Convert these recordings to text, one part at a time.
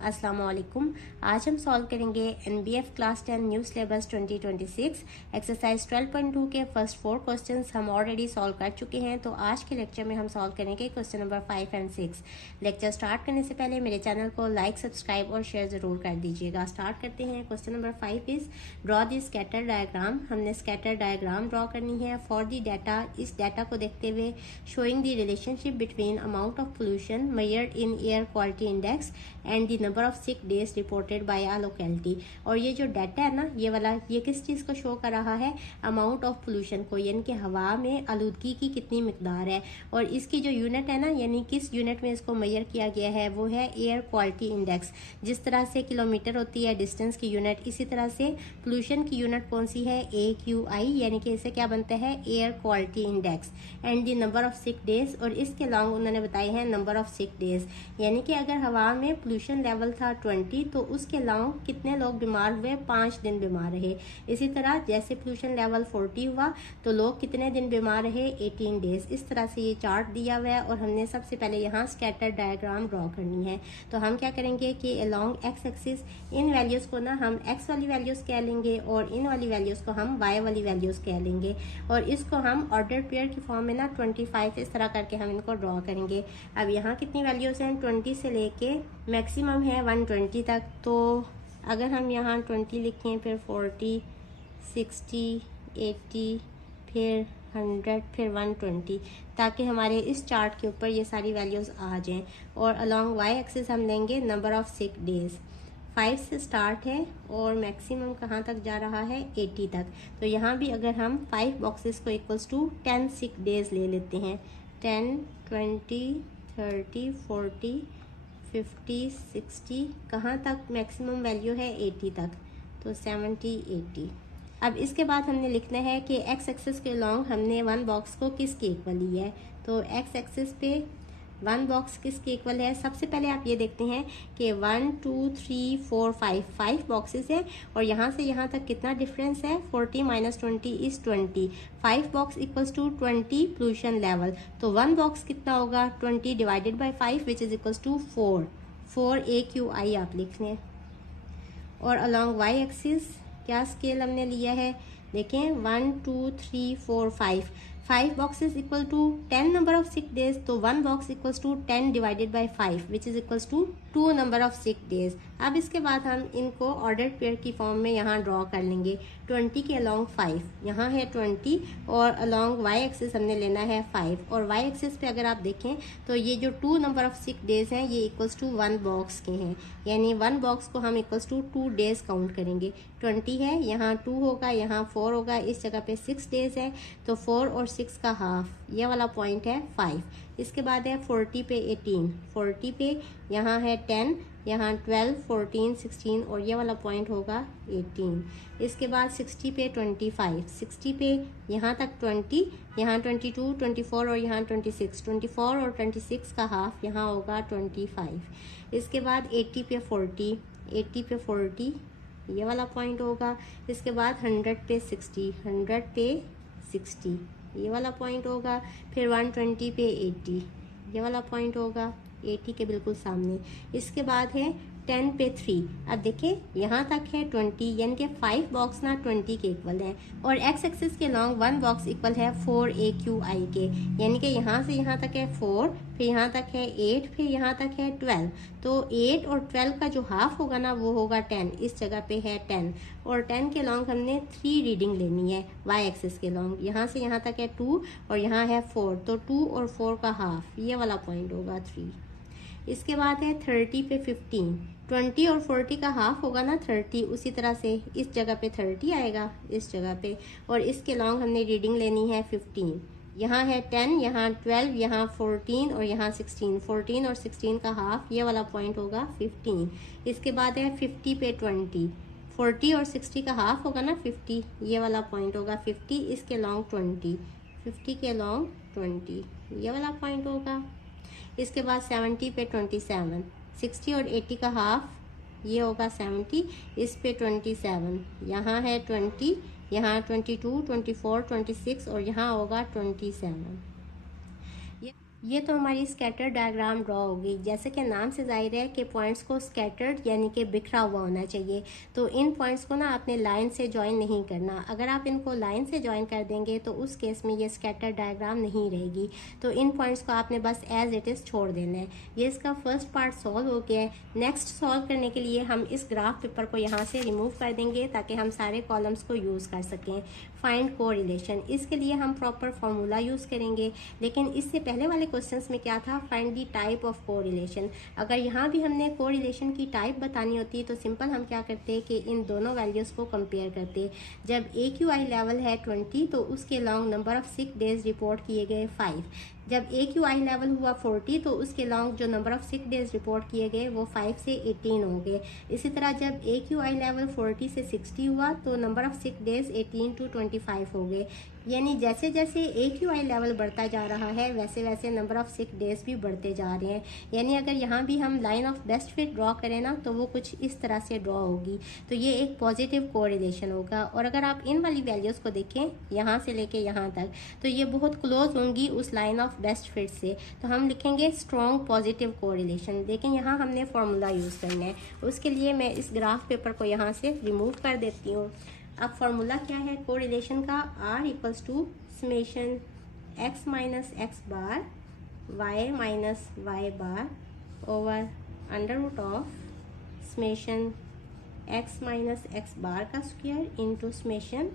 अस्सलाम वालेकुम। आज हम सॉल्व करेंगे NBF class 10 new syllabus 2026 exercise 12.2 के फर्स्ट 4 क्वेश्चंस हम ऑलरेडी सॉल्व कर चुके हैं। तो आज के लेक्चर में हम सॉल्व करेंगे question number 5 and 6। Lecture start करने से पहले मेरे चैनल को लाइक, सब्सक्राइब और शेयर जरूर कर दीजिएगा। स्टार्ट करते हैं। Question number 5 is draw the scatter diagram. हमने स्कैटर डायग्राम ड्रॉ करनी है फॉर द डाटा। इस डाटा को देखते हुए showing the relationship between amount of pollution measured in air quality index and the number of sick days reported by a locality. और ये जो डाटा है ना, ये वाला, ये किस चीज को शो कर रहा है? अमाउंट ऑफ पोल्यूशन को, यानी कि हवा में आलूदगी की कितनी मिकदार है। और इसकी जो यूनिट है ना, यानी किस यूनिट में इसको मेजर किया गया है, वो है एयर क्वालिटी इंडेक्स। जिस तरह से किलोमीटर होती है डिस्टेंस की यूनिट, इसी तरह से पोल्यूशन की यूनिट कौन सी है? AQI, यानी कि इसे क्या बनता है? Air quality index. And the number of sick days, और इसके लॉन्ग उन्होंने बताए हैं नंबर ऑफ सिक डेज, यानी कि अगर हवा में पोल्यूशन लेवल था 20 तो उसके लॉन्ग कितने लोग बीमार हुए? 5 दिन बीमार रहे। इसी तरह जैसे पोल्यूशन लेवल 40 हुआ तो लोग कितने दिन बीमार रहे? 18 डेज। इस तरह से ये चार्ट दिया हुआ है और हमने सबसे पहले यहाँ स्कैटर डायग्राम ड्रॉ करनी है। तो हम क्या करेंगे कि अलोंग एक्स एक्सिस इन वैल्यूज को ना हम एक्स वाली वैल्यूज कह लेंगे और इन वाली वैल्यूज को हम वाई वाली वैल्यूज कह लेंगे। और इसको हम ऑर्डर पेयर की फॉर्म में ना 25 इस तरह करके हम इनको ड्रॉ करेंगे। अब यहाँ कितनी वैल्यूज हैं? 20 से लेके मैक्सिमम है 120 तक। तो अगर हम यहाँ 20 लिखें, फिर 40, 60, 80, फिर 100, फिर 120, ताकि हमारे इस चार्ट के ऊपर ये सारी वैल्यूज आ जाएं। और अलोंग वाई एक्सिस हम लेंगे नंबर ऑफ सिक डेज। 5 से स्टार्ट है और मैक्सिमम कहाँ तक जा रहा है? 80 तक। तो यहाँ भी अगर हम 5 बॉक्सेस को इक्वल्स टू 10 सिक डेज ले लेते हैं, 10, 20, 30, 40, 50, 60, कहाँ तक मैक्सिमम वैल्यू है? 80 तक। तो 70, 80। अब इसके बाद हमने लिखना है कि एक्स एक्सिस के लॉन्ग हमने 1 बॉक्स को किसके इक्वल लिया है। तो एक्स एक्सिस पे 1 बॉक्स किसके इक्वल है? सबसे पहले आप ये देखते हैं कि 1, 2, 3, 4, 5 बॉक्सेस है और यहाँ से यहाँ तक कितना डिफरेंस है? 40 minus 20 is 20। 5 box equals to 20 pollution level. तो 1 बॉक्स कितना होगा? 20 divided by 5 which is equals to 4 AQI आप लिख लें। और अलोंग वाई एक्सिस क्या स्केल हमने लिया है? देखें, 1, 2, 3, 4, 5 boxes equal to 10 number of sick days. तो 1 box equals to 10 divided by 5 which is equals to 2 number of sick days. अब इसके बाद हम इनको ऑर्डर पेयर की फॉर्म में यहाँ ड्रॉ कर लेंगे। 20 के अलोंग 5, यहाँ है 20 और अलोंग वाई एक्सिस हमने लेना है 5। और वाई एक्सिस पे अगर आप देखें तो ये जो 2 नंबर ऑफ सिक डेज हैं ये इक्वल्स टू 1 बॉक्स के हैं, यानी 1 बॉक्स को हम इक्वल्स टू 2 डेज काउंट करेंगे। 20 है, यहाँ 2 होगा, यहाँ 4 होगा, इस जगह पे 6 डेज है। तो 4 और 6 का हाफ, ये वाला पॉइंट है 5। इसके बाद है 40 पे 18, 40 पे यहाँ है 10, यहाँ 12, 14, 16 और ये वाला पॉइंट होगा 18। इसके बाद 60 पे 25, 60 पे यहाँ तक 20, यहाँ 22, 24 और यहाँ 26, 24 और 26 का हाफ यहाँ होगा 25। इसके बाद 80 पे 40, 80 पे 40 ये वाला पॉइंट होगा। इसके बाद 100 पे 60, 100 पे 60 ये वाला पॉइंट होगा। फिर 120 पे 80 ये वाला पॉइंट होगा, 80 के बिल्कुल सामने। इसके बाद है 10 पे 3। अब देखिए यहाँ तक है 20, यानी कि 5 बॉक्स ना 20 के इक्वल है। और एक्स एक्सिस के लॉन्ग 1 बॉक्स इक्वल है 4 AQI के, यानी कि यहाँ से यहाँ तक है 4, फिर यहाँ तक है 8, फिर यहाँ तक है 12। तो 8 और 12 का जो हाफ होगा ना वो होगा 10। इस जगह पे है 10 और 10 के लॉन्ग हमने 3 रीडिंग लेनी है वाई एक्सिस के लॉन्ग। यहाँ से यहाँ तक है 2 और यहाँ है 4, तो 2 और 4 का हाफ ये वाला पॉइंट होगा 3। इसके बाद है 30 पे 15, 20 और 40 का हाफ होगा ना 30, उसी तरह से इस जगह पे 30 आएगा इस जगह पे। और इसके लॉन्ग हमने रीडिंग लेनी है 15। यहाँ है 10, यहाँ 12, यहाँ 14 और यहाँ 16, 14 और 16 का हाफ ये वाला पॉइंट होगा 15। इसके बाद है 50 पे 20, 40 और 60 का हाफ होगा ना 50, ये वाला पॉइंट होगा 50। इसके लॉन्ग 20, 50 के लॉन्ग 20 ये वाला पॉइंट होगा। इसके बाद 70 पे 27, 60 और 80 का हाफ ये होगा 70, इस पे 27, यहाँ है 20, यहाँ 22, 24, 26 और यहाँ होगा 27। ये तो हमारी स्कैटर डायग्राम ड्रॉ होगी। जैसे कि नाम से जाहिर है कि पॉइंट्स को स्कैटर्ड यानी कि बिखरा हुआ होना चाहिए। तो इन पॉइंट्स को ना आपने लाइन से ज्वाइन नहीं करना। अगर आप इनको लाइन से ज्वाइन कर देंगे तो उस केस में ये स्कैटर डायग्राम नहीं रहेगी। तो इन पॉइंट्स को आपने बस एज इट इज़ छोड़ देना है। ये इसका फर्स्ट पार्ट सॉल्व हो गया है। नेक्स्ट सॉल्व करने के लिए हम इस ग्राफ पेपर को यहाँ से रिमूव कर देंगे ताकि हम सारे कॉलम्स को यूज़ कर सकें। फाइंड कोरिलेशन, इसके लिए हम प्रॉपर फार्मूला यूज़ करेंगे। लेकिन इससे पहले वाले क्वेश्चंस में क्या था, find the type of correlation. अगर यहाँ भी हमने कोरिलेशन की टाइप बतानी होती तो सिंपल हम क्या करते कि इन दोनों वैल्यूज़ को कंपेयर करते। जब AQI लेवल है 20 तो उसके long number of sick days report किए गए 5। जब AQI लेवल हुआ 40 तो उसके लॉन्ग जो number of sick days report किए गए वो 5 से 18 हो गए। इसी तरह जब AQI लेवल 40 से 60 हुआ तो number of sick days 18 to 25 हो गए। यानी जैसे जैसे AQI लेवल बढ़ता जा रहा है वैसे वैसे नंबर ऑफ सिक डेज भी बढ़ते जा रहे हैं। यानी अगर यहाँ भी हम line of best fit draw करें ना तो वो कुछ इस तरह से ड्रॉ होगी। तो ये एक पॉजिटिव कोरिलेशन होगा। और अगर आप इन वाली वैल्यूज़ को देखें यहाँ से लेके यहाँ तक तो ये बहुत क्लोज होंगी उस लाइन ऑफ बेस्ट फिट से। तो हम लिखेंगे स्ट्रॉन्ग पॉजिटिव कोरिलेशन। लेकिन यहाँ हमने फॉर्मूला यूज़ करना है। उसके लिए मैं इस ग्राफ पेपर को यहाँ से रिमूव कर देती हूँ। अब फॉर्मूला क्या है कोरिलेशन का, R equals to summation x minus x bar y minus Y bar over under root of summation x minus x bar का square into summation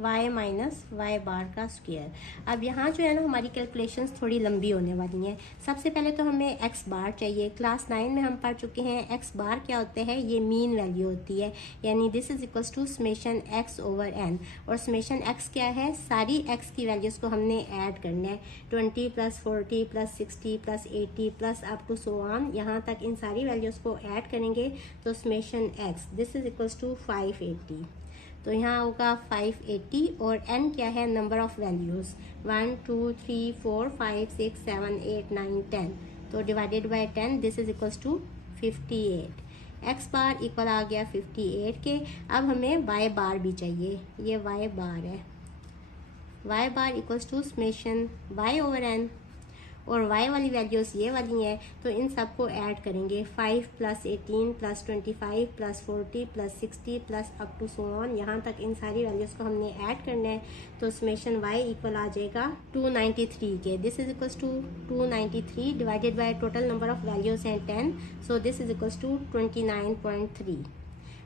y minus Y bar का square. अब यहाँ जो है ना हमारी कैलकुलेशंस थोड़ी लंबी होने वाली हैं। सबसे पहले तो हमें x बार चाहिए। क्लास 9 में हम पढ़ चुके हैं x बार क्या होते हैं, ये मीन वैल्यू होती है। यानी this is equals to summation x over n। और समेशन x क्या है, सारी x की वैल्यूज़ को हमने ऐड करना है। 20 plus 40 plus 60 plus 80 plus up to so on, यहाँ तक इन सारी वैल्यूज़ को ऐड करेंगे तो summation x this is equals to 580। तो यहाँ होगा 580 और n क्या है, नंबर ऑफ वैल्यूज़ 1 2 3 4 5 6 7 8 9 10। तो divided by 10 this is equals to 58। x bar equal आ गया 58 के। अब हमें y बार भी चाहिए, ये y बार है। y bar equals to summation y over n और y वाली वैल्यूज़ ये वाली हैं तो इन सब को ऐड करेंगे। 5 plus 18 plus 25 plus 40 plus 60 plus up to so on, यहाँ तक इन सारी वैल्यूज़ को हमने ऐड करना है। तो समेशन y इक्वल आ जाएगा 293 के। This is equals to 293 divided by total number of values हैं 10। So this is equals to 29.3।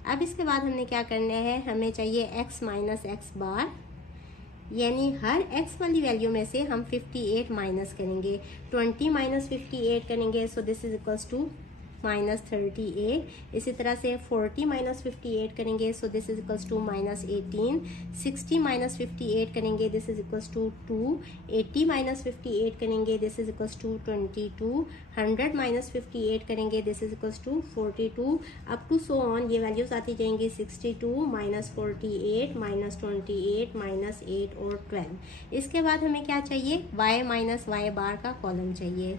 अब इसके बाद हमने क्या करना है, हमें चाहिए x माइनस एक्स बार। यानी हर x वाली वैल्यू में से हम 58 माइनस करेंगे। 20 माइनस 58 करेंगे so this is equals to -38। इसी तरह से 40 माइनस 58 करेंगे so this is equals to -18। 60 minus 58 करेंगे this is equals to 2। 80 minus 58 करेंगे this is equals to 22। 100 minus 58 करेंगे this is equals to 42। Up to so on ये values आती जाएंगी 62 माइनस 48 माइनस 28 माइनस 8 और 12। इसके बाद हमें क्या चाहिए, y माइनस वाई बार का कॉलम चाहिए।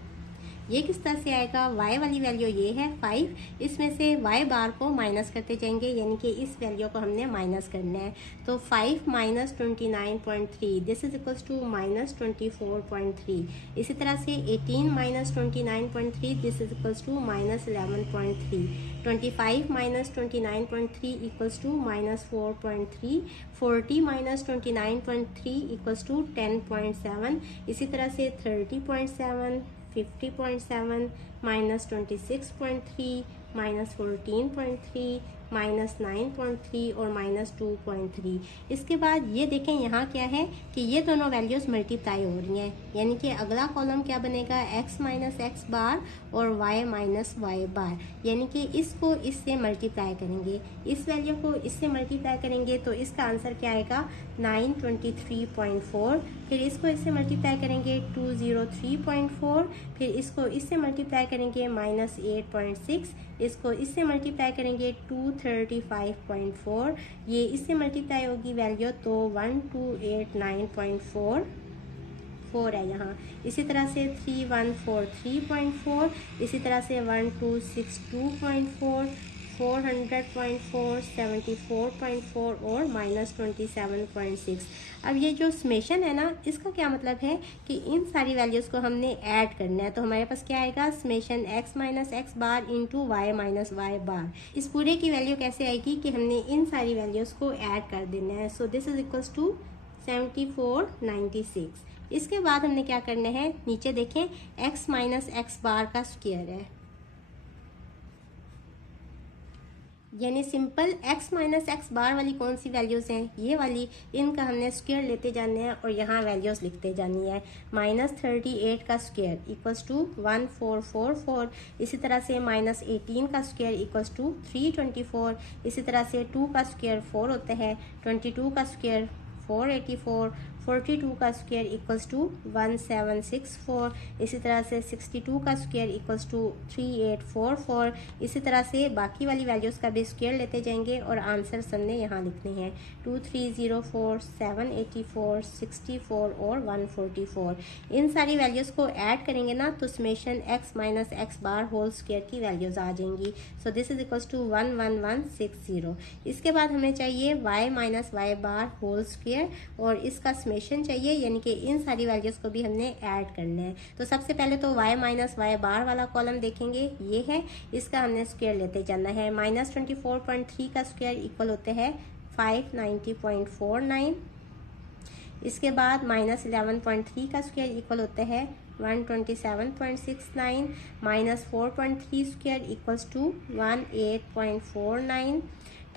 ये किस तरह से आएगा, y वाली वैल्यू ये है 5, इसमें से y बार को माइनस करते जाएंगे यानी कि इस वैल्यू को हमने माइनस करना है। तो 5 minus 29.3 this is equals to minus 24.3। इसी तरह से 18 minus 29.3 this is equals to minus 11.3। 25 minus 29.3 equals to minus 4.3। 40 minus 29.3 equals to 10.7। इसी तरह से 30.7, 50.7 माइनस 26.3 माइनस 14.3 माइनस 9.3 और माइनस 2.3। इसके बाद ये देखें यहाँ क्या है कि ये दोनों वैल्यूज़ मल्टीप्लाई हो रही हैं यानी कि अगला कॉलम क्या बनेगा, x माइनस एक्स बार और y माइनस वाई बार। यानी कि इसको इससे मल्टीप्लाई करेंगे, इस वैल्यू को इससे मल्टीप्लाई करेंगे तो इसका आंसर क्या आएगा 923.4। फिर इसको इससे मल्टीप्लाई करेंगे 203.4। फिर इसको इससे मल्टीप्लाई करेंगे माइनस 8.6। इसको इससे मल्टीप्लाई करेंगे 235.4। ये इससे मल्टीप्लाई होगी वैल्यू तो 1289.4 है यहाँ। इसी तरह से 3143.4, इसी तरह से 1262.4, 400.4, 74.4 और -27.6। अब ये जो समेशन है ना, इसका क्या मतलब है कि इन सारी वैल्यूज़ को हमने ऐड करना है। तो हमारे पास क्या आएगा, summation x minus x bar into Y minus Y बार। इस पूरे की वैल्यू कैसे आएगी कि हमने इन सारी वैल्यूज़ को ऐड कर देना है। So this is equals to 7496। इसके बाद हमने क्या करना है, नीचे देखें x माइनस एक्स बार का स्क्वायर है, यानी सिंपल x माइनस एक्स बार वाली कौन सी वैल्यूज़ हैं, ये वाली। इनका हमने स्क्वायर लेते जाने हैं और यहाँ वैल्यूज़ लिखते जानी है। -38 का स्क्वायर इक्वल्स टू 1444। इसी तरह से -18 का स्क्वायर इक्वल्स टू 324। इसी तरह से 2 का स्क्वायर 4 होता है, 22 का स्क्वायर 484, 42 का स्क्वायर इक्वल्स टू 1764। इसी तरह से 62 का स्क्वायर इक्वल्स टू 3844। इसी तरह से बाकी वाली वैल्यूज़ का भी स्क्वायर लेते जाएंगे और आंसर हमने यहाँ लिखने हैं 2304, 784, 64 और 144। इन सारी वैल्यूज़ को ऐड करेंगे ना तो summation x minus x bar whole square की वैल्यूज़ आ जाएंगी। So this is equals to 11160। इसके बाद हमें चाहिए y minus Y bar whole square और इसका समेशन चाहिए, यानी कि इन सारी वैल्यूज़ को भी हमने ऐड करना है। तो सबसे पहले तो y माइनस वाई बार वाला कॉलम देखेंगे, ये है, इसका हमने स्क्वायर लेते जाना है। -24.3 का स्क्वायर इक्वल होते हैं 590.49। इसके बाद -11.3 का स्क्वायर इक्वल होता है 127.69। -4.3 स्क्वायर इक्वल्स टू 18.49।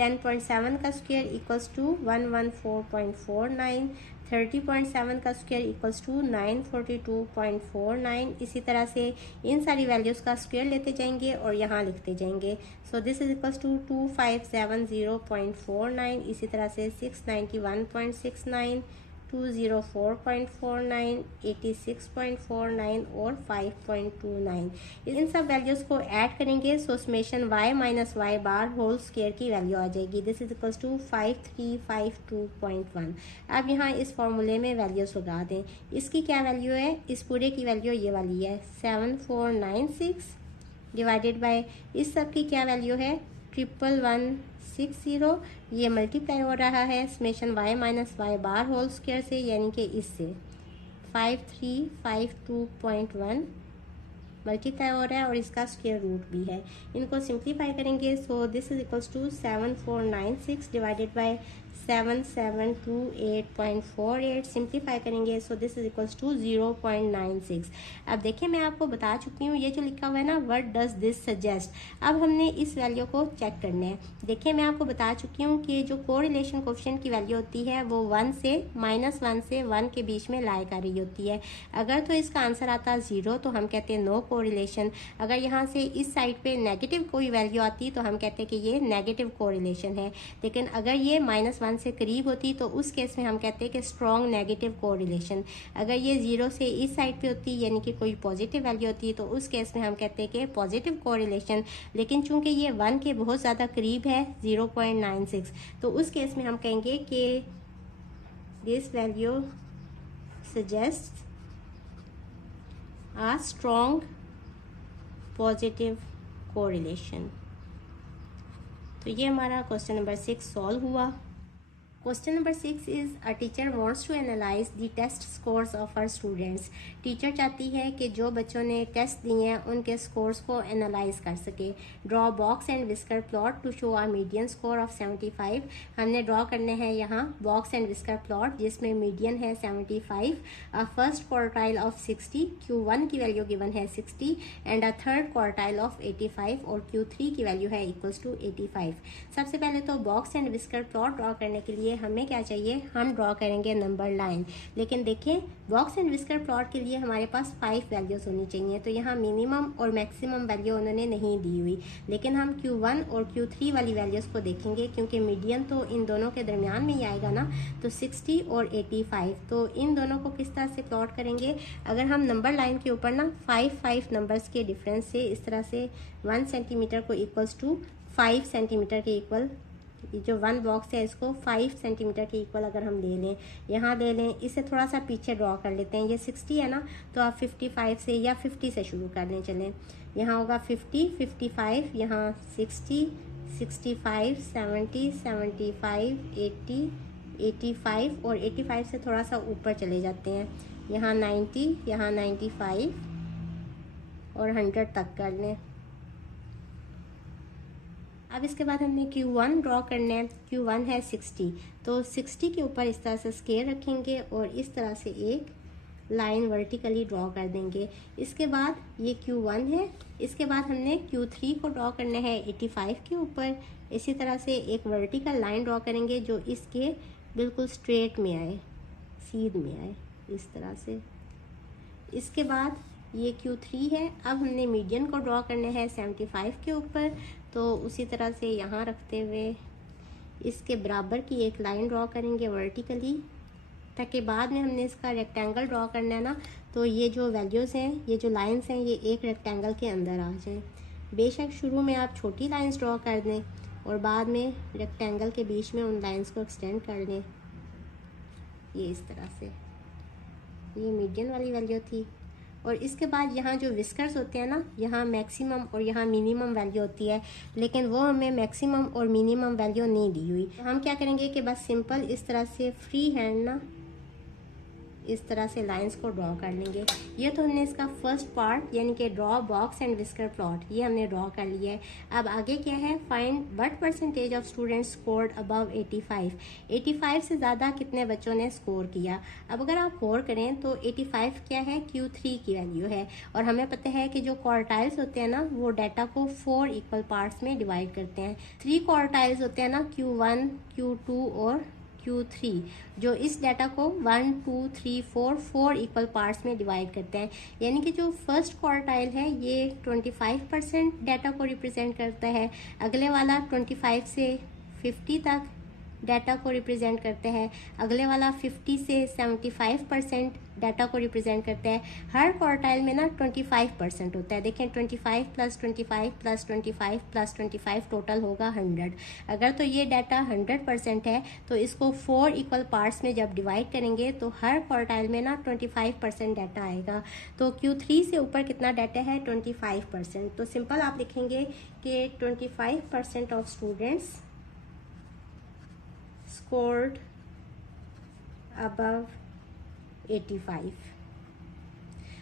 10.7 का स्क्वायर इक्वल्स टू 114.49। 30.7 का स्क्वायर इक्वल्स टू 942.49। इसी तरह से इन सारी वैल्यूज़ का स्क्वायर लेते जाएंगे और यहाँ लिखते जाएंगे। So this is equals to 2570.49। इसी तरह से 691.69, 204.49, 86.49 और 5.29। इन सब वैल्यूज़ को ऐड करेंगे so summation y minus Y bar whole square की वैल्यू आ जाएगी। This is equals to 5352.1। अब यहाँ इस फॉर्मूले में वैल्यूज़ लगा दें। इसकी क्या वैल्यू है, इस पूरे की वैल्यू ये वाली है 7496 डिवाइडेड बाय इस सब की क्या वैल्यू है 11160। ये मल्टीप्लाई हो रहा है summation y minus Y bar whole square से, यानी कि इससे 5352.1 मल्टीप्लाई हो रहा है और इसका स्क्वायर रूट भी है। इनको सिंप्लीफाई करेंगे so this is equals to 7496 divided by 7728.48। Simplify करेंगे so this is equals to 0.96। अब देखिए मैं आपको बता चुकी हूँ ये जो लिखा हुआ है ना, व्हाट डज दिस सजेस्ट। अब हमने इस वैल्यू को चेक करना है। देखिए मैं आपको बता चुकी हूँ कि जो कोरिलेशन कोएफिशिएंट की वैल्यू होती है वो 1 से -1 से 1 के बीच में लाई कर रही होती है। अगर तो इसका आंसर आता 0 तो हम कहते हैं नो कोरिलेशन। अगर यहाँ से इस साइड पे नेगेटिव कोई वैल्यू आती तो हम कहते हैं कि ये नेगेटिव कोरिलेशन है। लेकिन अगर ये -1 से करीब होती तो उस केस में हम कहते हैं कि स्ट्रॉन्ग नेगेटिव कोरिलेशन। अगर ये 0 से इस साइड पे होती यानी कि कोई पॉजिटिव वैल्यू होती तो उस केस में हम कहते हैं कि पॉजिटिव कोरिलेशन। लेकिन चूंकि ये 1 के बहुत ज़्यादा करीब है 0.96 तो उस केस में हम कहेंगे कि this value suggest a strong positive correlation। तो ये हमारा क्वेश्चन नंबर 6 सॉल्व हुआ। Question number 6 is a teacher wants to analyze the test scores of her students। Teacher चाहती है कि जो बच्चों ने टेस्ट दिए हैं उनके स्कोर्स को एनालाइज कर सके। Draw box and whisker plot to show a median score of 75। हमने ड्रॉ करने हैं यहाँ बॉक्स एंड विस्कर प्लॉट जिसमें मीडियन है 75, a first quartile of 60, Q1 की वैल्यू गिवन है 60 and a third quartile of 85 और Q3 की वैल्यू है इक्वल्स टू 85। सबसे पहले तो box and whisker plot draw करने के लिए हमें क्या चाहिए, हम ड्रॉ करेंगे नंबर लाइन। लेकिन देखें बॉक्स एंड विस्कर प्लॉट के लिए हमारे पास 5 वैल्यूज होनी चाहिए, तो यहाँ मिनिमम और मैक्सिमम वैल्यू उन्होंने नहीं दी हुई। लेकिन हम Q1 और Q3 वाली वैल्यूज को देखेंगे क्योंकि मीडियन तो इन दोनों के दरमियान में ही आएगा ना, तो 60 और 85। तो इन दोनों को किस तरह से प्लॉट करेंगे, अगर हम नंबर लाइन के ऊपर ना 5 नंबर्स के डिफरेंस से इस तरह से 1 सेंटीमीटर को इक्वल्स टू 5 सेंटीमीटर के इक्वल, जो 1 बॉक्स है इसको 5 सेंटीमीटर के इक्वल अगर हम ले लें, यहाँ ले लें, इसे थोड़ा सा पीछे ड्रॉ कर लेते हैं। ये 60 है ना, तो आप 55 से या 50 से शुरू कर लें। चलें, यहाँ होगा 50, 55, यहाँ 60, 65, 70, 75, 80, 85 और 85 से थोड़ा सा ऊपर चले जाते हैं। यहाँ 90, यहाँ 95 और 100 तक कर लें। अब इसके बाद हमने Q1 ड्रॉ करना है। Q1 है 60, तो 60 के ऊपर इस तरह से स्केल रखेंगे और इस तरह से एक लाइन वर्टिकली ड्रॉ कर देंगे। इसके बाद ये Q1 है। इसके बाद हमने Q3 को ड्रॉ करना है 85 के ऊपर। इसी तरह से एक वर्टिकल लाइन ड्रॉ करेंगे जो इसके बिल्कुल स्ट्रेट में आए, सीध में आए, इस तरह से। इसके बाद ये Q3 है। अब हमने मीडियन को ड्रॉ करना है 75 के ऊपर, तो उसी तरह से यहाँ रखते हुए इसके बराबर की एक लाइन ड्रॉ करेंगे वर्टिकली, ताकि बाद में हमने इसका रेक्टेंगल ड्रॉ करना है ना, तो ये जो वैल्यूज़ हैं, ये जो लाइंस हैं, ये एक रेक्टेंगल के अंदर आ जाएं। बेशक शुरू में आप छोटी लाइंस ड्रॉ कर दें और बाद में रेक्टेंगल के बीच में उन लाइंस को एक्सटेंड कर लें, ये इस तरह से। ये मीडियन वाली वैल्यू थी। और इसके बाद यहाँ जो विस्कर्स होते हैं ना, यहाँ मैक्सिमम और यहाँ मिनिमम वैल्यू होती है, लेकिन वो हमें मैक्सिमम और मिनिमम वैल्यू नहीं दी हुई। हम क्या करेंगे कि बस सिंपल इस तरह से फ्री हैंड ना इस तरह से लाइंस को ड्रॉ कर लेंगे। ये तो हमने इसका फर्स्ट पार्ट यानी कि draw box and whisker plot, ये हमने ड्रॉ कर लिया है। अब आगे क्या है, find what percentage of students scored above 85। 85 से ज़्यादा कितने बच्चों ने स्कोर किया। अब अगर आप गौर करें तो 85 क्या है, Q3 की वैल्यू है। और हमें पता है कि जो क्वार्टाइल्स होते हैं ना, वो डाटा को 4 इक्वल पार्ट्स में डिवाइड करते हैं। 3 क्वार्टाइल्स होते हैं ना, Q1, Q2 और Q3, जो इस डाटा को 1, 2, 3, 4 इक्वल पार्ट्स में डिवाइड करते हैं। यानी कि जो फर्स्ट क्वार्टाइल है ये 25% डाटा को रिप्रेजेंट करता है। अगले वाला 25 से 50 तक डाटा को रिप्रेजेंट करते हैं। अगले वाला 50 से 75% डाटा को रिप्रेजेंट करता है। हर क्वार्टाइल में ना 25% होता है। देखें 25 + 25 + 25 + 25 टोटल होगा 100। अगर तो ये डाटा 100% है तो इसको 4 इक्वल पार्ट्स में जब डिवाइड करेंगे तो हर क्वार्टाइल में ना 25% डाटा आएगा। तो Q3 से ऊपर कितना डाटा है, 25%। तो सिंपल आप लिखेंगे कि 25% ऑफ स्टूडेंट्स scored above 85।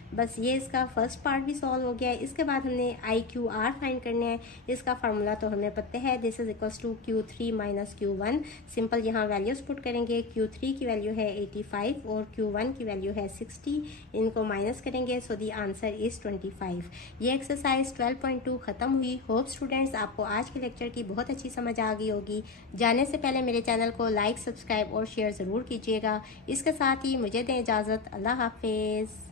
बस ये इसका फर्स्ट पार्ट भी सॉल्व हो गया है। इसके बाद हमने IQR फाइंड करना है। इसका फार्मूला तो हमें पता है, this is equals to Q3 - Q1। Simple यहाँ वैल्यूज पुट करेंगे। Q3 की वैल्यू है 85 और Q1 की वैल्यू है 60। इनको माइनस करेंगे, सो दी आंसर इज 25। ये एक्सरसाइज 12.2 खत्म हुई। होप स्टूडेंट्स आपको आज के लेक्चर की बहुत अच्छी समझ आ गई होगी। जाने से पहले मेरे चैनल को लाइक, सब्सक्राइब और शेयर ज़रूर कीजिएगा। इसके साथ ही मुझे दें इजाज़त। अल्लाह हाफिज़।